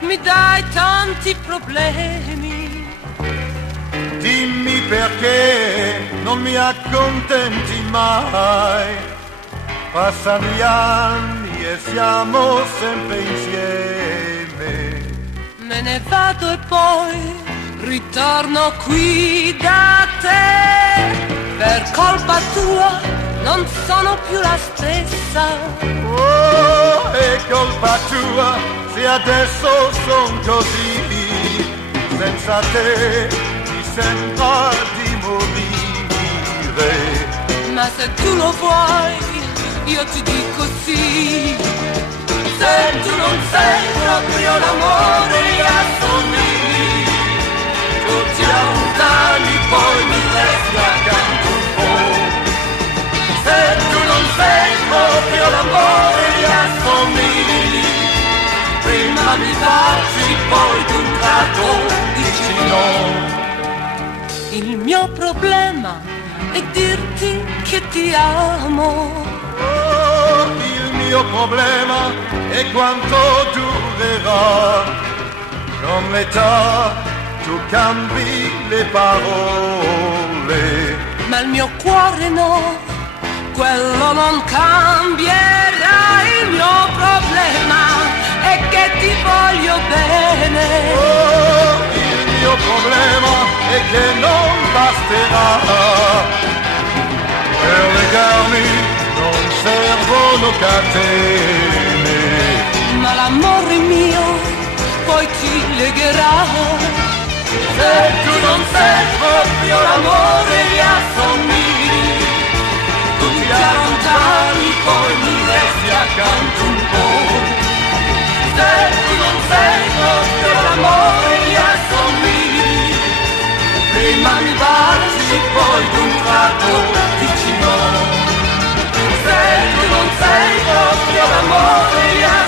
mi dai tanti problemi. Dimmi perché non mi accontenti mai. Passano gli anni e siamo sempre insieme. Me ne vado e poi ritorno qui da te. Per colpa tua non sono più la stessa. Oh, è colpa tua se adesso son così. Senza te mi sembra di morire. Ma se tu lo vuoi, io ti dico sì. Se tu non sei proprio l'amore che assomigli, tu ti allontani, poi mi resti accanto un po'. Se tu non sei proprio l'amore che assomigli, prima mi baci, poi d'un tratto dici no. Il mio problema è dirti che ti amo. Oh, il mio problema è quanto durerà. Con l'età tu cambi le parole, Ma il mio cuore no, quello non cambierà. Il mio problema è che ti voglio bene. oh, il mio problema è che non basterà. Per legarmi non servono catene, Ma l'amore mio poi ti legherà. Se tu non sei proprio l'amore che assomigli, tu ti allontani, poi mi resti accanto un po'. Se tu non sei proprio l'amore che assomigli, prima mi baci, poi d'un tratto dici no. Se tu non sei proprio l'amore che assomigli,